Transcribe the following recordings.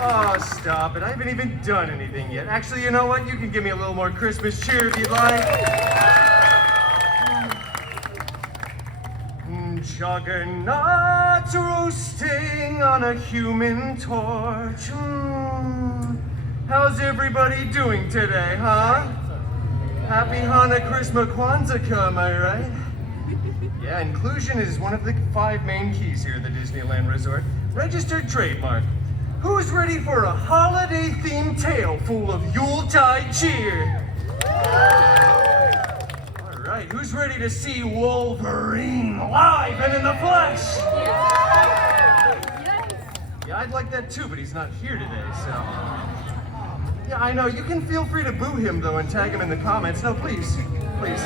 Oh, stop it. I haven't even done anything yet. Actually, you know what? You can give me a little more Christmas cheer if you'd like. Juggernauts roasting on a human torch. How's everybody doing today, huh? Happy Hanukkah, Christmas, Kwanzaa, am I right? Yeah, inclusion is one of the 5 main keys here at the Disneyland Resort. Registered trademark. Who's ready for a holiday-themed tale full of Yuletide cheer? All right, who's ready to see Wolverine live and in the flesh? Yeah, I'd like that too, but he's not here today, so... Yeah, I know, you can feel free to boo him though and tag him in the comments. No, please, please.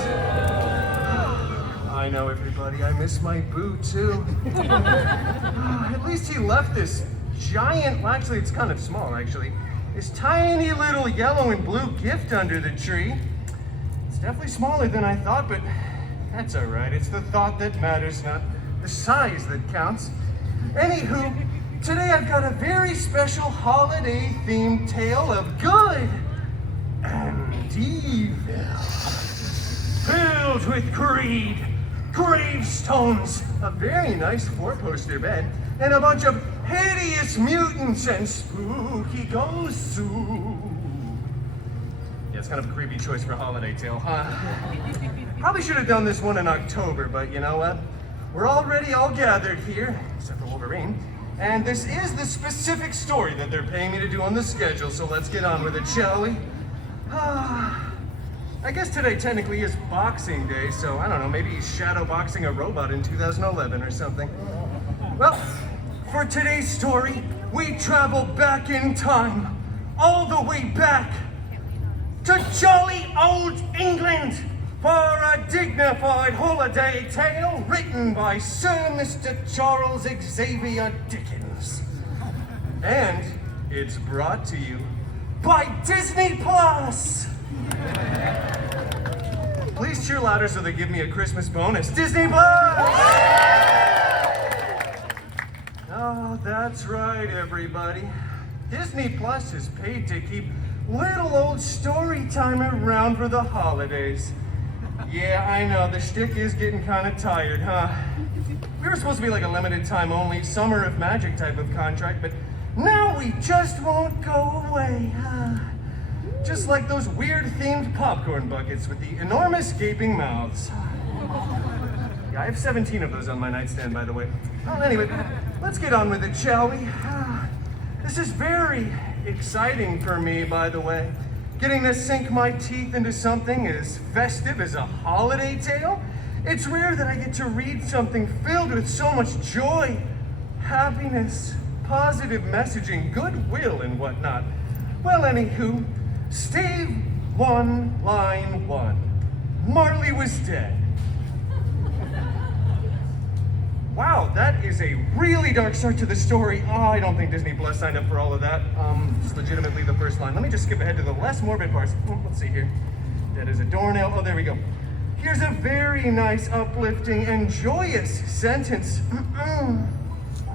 I know, everybody, I miss my boo too. At least he left this giant, well, actually it's kind of small actually, this tiny little yellow and blue gift under the tree. It's definitely smaller than I thought, but that's all right. It's the thought that matters, not the size that counts. Anywho, today I've got a very special holiday-themed tale of good and evil, filled with greed, gravestones, a very nice 4-poster bed, and a bunch of hideous mutants and spooky ghosts. Yeah, it's kind of a creepy choice for a holiday tale, huh? Probably should have done this one in October, but you know what? We're already all gathered here, except for Wolverine, and this is the specific story that they're paying me to do on the schedule, so let's get on with it, shall we? I guess today technically is Boxing Day, so I don't know, maybe he's shadow boxing a robot in 2011 or something. Well, for today's story, we travel back in time, all the way back to jolly old England for a dignified holiday tale written by Sir Mr. Charles Xavier Dickens. And it's brought to you by Disney Plus. Please cheer louder so they give me a Christmas bonus. Disney Plus! Oh, that's right, everybody. Disney Plus is paid to keep little old Storytime around for the holidays. Yeah, I know, the shtick is getting kind of tired, huh? We were supposed to be like a limited time only, Summer of Magic type of contract, but now we just won't go away, huh? Just like those weird themed popcorn buckets with the enormous gaping mouths. Yeah, I have 17 of those on my nightstand, by the way. Well, anyway, let's get on with it, shall we? This is very exciting for me, by the way. Getting to sink my teeth into something as festive as a holiday tale. It's rare that I get to read something filled with so much joy, happiness, positive messaging, goodwill, and whatnot. Well, anywho, Stave 1, line 1. Marley was dead. Wow, that is a really dark start to the story. Oh, I don't think Disney Plus signed up for all of that. It's legitimately the first line. Let me just skip ahead to the less morbid parts. Let's see here. Dead as a doornail. Oh, there we go. Here's a very nice, uplifting, and joyous sentence.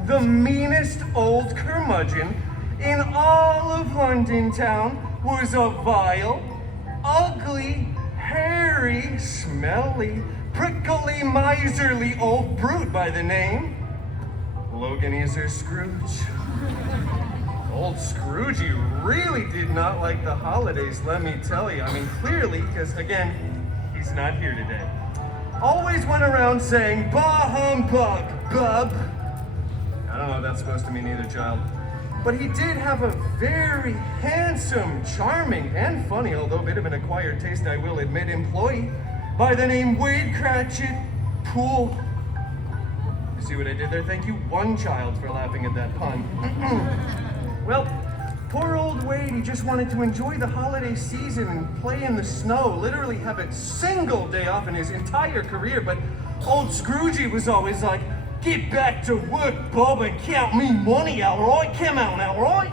The meanest old curmudgeon in all of London town was a vile, ugly, hairy, smelly, prickly, miserly old brute by the name Loganizer Scrooge. Old Scroogey really did not like the holidays, let me tell you. I mean, clearly, because again, he's not here today. Always went around saying, bah humbug, bub. I don't know what that's supposed to mean either, child. But he did have a very handsome, charming, and funny, although a bit of an acquired taste, I will admit, employee by the name Wade Cratchit Poole. You see what I did there? Thank you, one child, for laughing at that pun. Well, poor old Wade, he just wanted to enjoy the holiday season and play in the snow, literally have a single day off in his entire career, but old Scroogey was always like, get back to work, Bob, and count me money, alright? Come on, alright?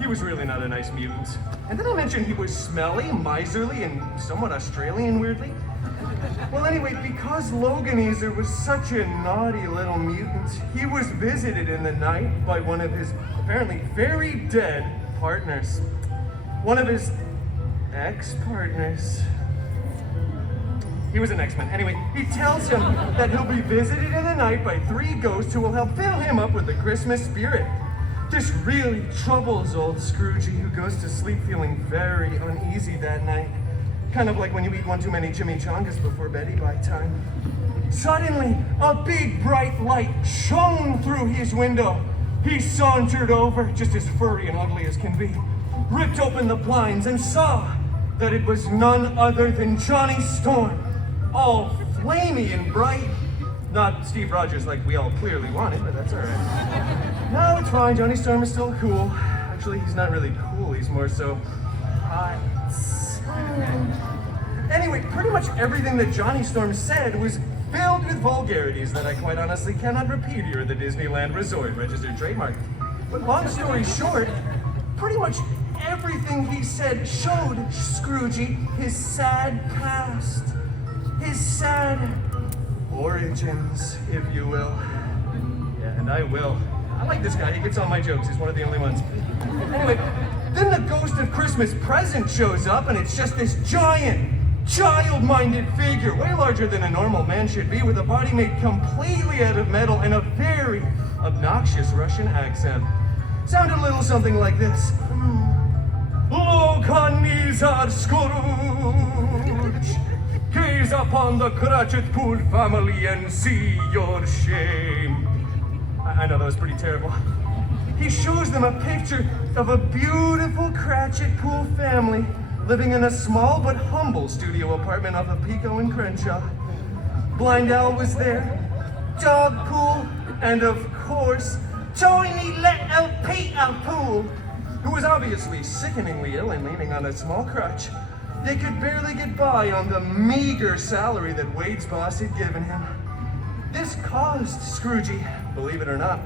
He was really not a nice mutant. And then I mentioned he was smelly, miserly, and somewhat Australian, weirdly. Well, anyway, because Loganezer was such a naughty little mutant, he was visited in the night by one of his apparently very dead partners. One of his ex-partners. He was an X-Men. Anyway, he tells him that he'll be visited in the night by 3 ghosts who will help fill him up with the Christmas spirit. This really troubles old Scroogey, who goes to sleep feeling very uneasy that night. Kind of like when you eat one too many chimichangas before beddy-bye time. Suddenly, a big bright light shone through his window. He sauntered over, just as furry and ugly as can be, ripped open the blinds and saw that it was none other than Johnny Storm, all flamey and bright. Not Steve Rogers like we all clearly wanted, but that's all right. No, it's fine. Johnny Storm is still cool. Actually, he's not really cool. He's more so hot. Anyway, pretty much everything that Johnny Storm said was filled with vulgarities that I quite honestly cannot repeat here at the Disneyland Resort, registered trademark. But long story short, pretty much everything he said showed Scroogey his sad past, his sad origins, if you will. Yeah, and I will. I like this guy, he gets on my jokes, he's one of the only ones. Anyway, then the ghost of Christmas present shows up and it's just this giant, child-minded figure, way larger than a normal man should be, with a body made completely out of metal and a very obnoxious Russian accent. Sounded a little something like this. Loganizar Scrooge, gaze upon the Cratchit-Pool family and see your shame. I know that was pretty terrible. He shows them a picture of a beautiful Cratchit-Pool family living in a small but humble studio apartment off of Pico and Crenshaw. Blind Al was there, Dog Pool, and of course, tiny little Peter Pool, who was obviously sickeningly ill and leaning on a small crutch. They could barely get by on the meager salary that Wade's boss had given him. This caused Scroogey, believe it or not,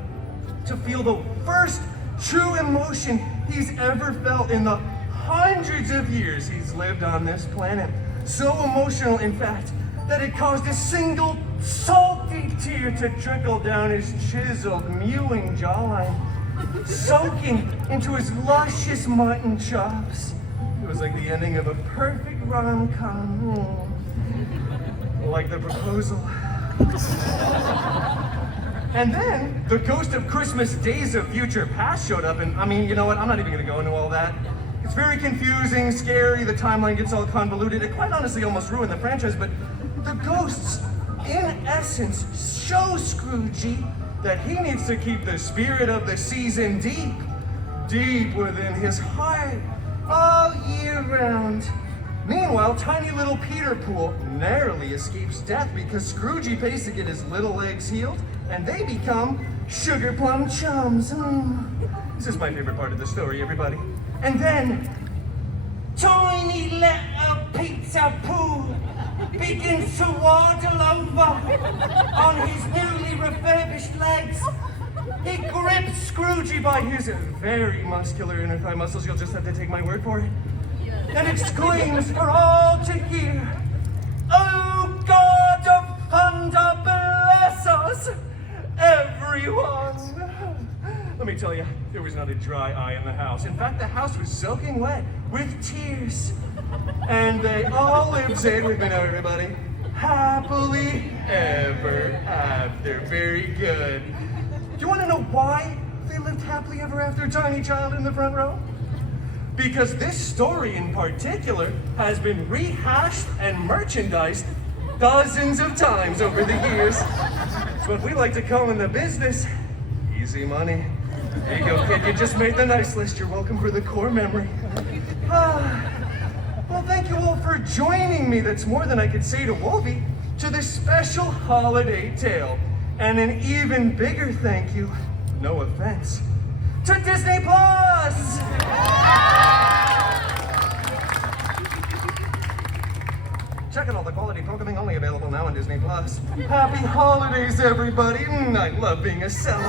to feel the first true emotion he's ever felt in the hundreds of years he's lived on this planet. So emotional, in fact, that it caused a single salty tear to trickle down his chiseled, mewing jawline, soaking into his luscious mutton chops. It was like the ending of a perfect rom-com. Like the proposal. And then the ghost of Christmas Days of Future Past showed up, and I mean, you know what? I'm not even gonna go into all that. It's very confusing, scary, the timeline gets all convoluted. It quite honestly almost ruined the franchise, but the ghosts, in essence, show Scroogey that he needs to keep the spirit of the season deep, deep within his heart, all year round. Meanwhile, tiny little Peter Pool narrowly escapes death because Scroogey pays to get his little legs healed, and they become sugar plum chums. This is my favorite part of the story, everybody. And then, tiny little Peter Pool begins to waddle over on his newly refurbished legs. He grips Scroogey by his very muscular inner thigh muscles, you'll just have to take my word for it, and exclaims for all to hear, "Oh God of thunder, bless us, everyone." Let me tell you, there was not a dry eye in the house. In fact, the house was soaking wet with tears. And they all lived, say it with me now, everybody, happily ever after. Very good. Do you want to know why they lived happily ever after, tiny child in the front row? Because this story in particular has been rehashed and merchandised dozens of times over the years. It's what we like to call in the business, easy money. There you go, kid, you just made the nice list. You're welcome for the core memory. Well, thank you all for joining me. That's more than I could say to Wolvie, to this special holiday tale. And an even bigger thank you, no offense, to Disney Plus! Check out all the quality programming only available now on Disney Plus. Happy holidays, everybody! I love being a seller.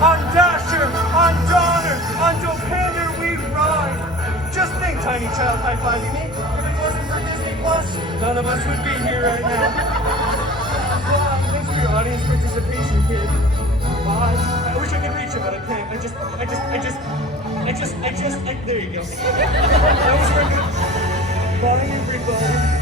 On Dasher, on Donner, on Dopander we ride. Just think, tiny child high-fiving me. If it wasn't for for Disney Plus, none of us would be here right now. Thanks for your audience participation, kid. Bye. I wish I could reach him, but I can't. There you go. That was very good. Bye, everybody.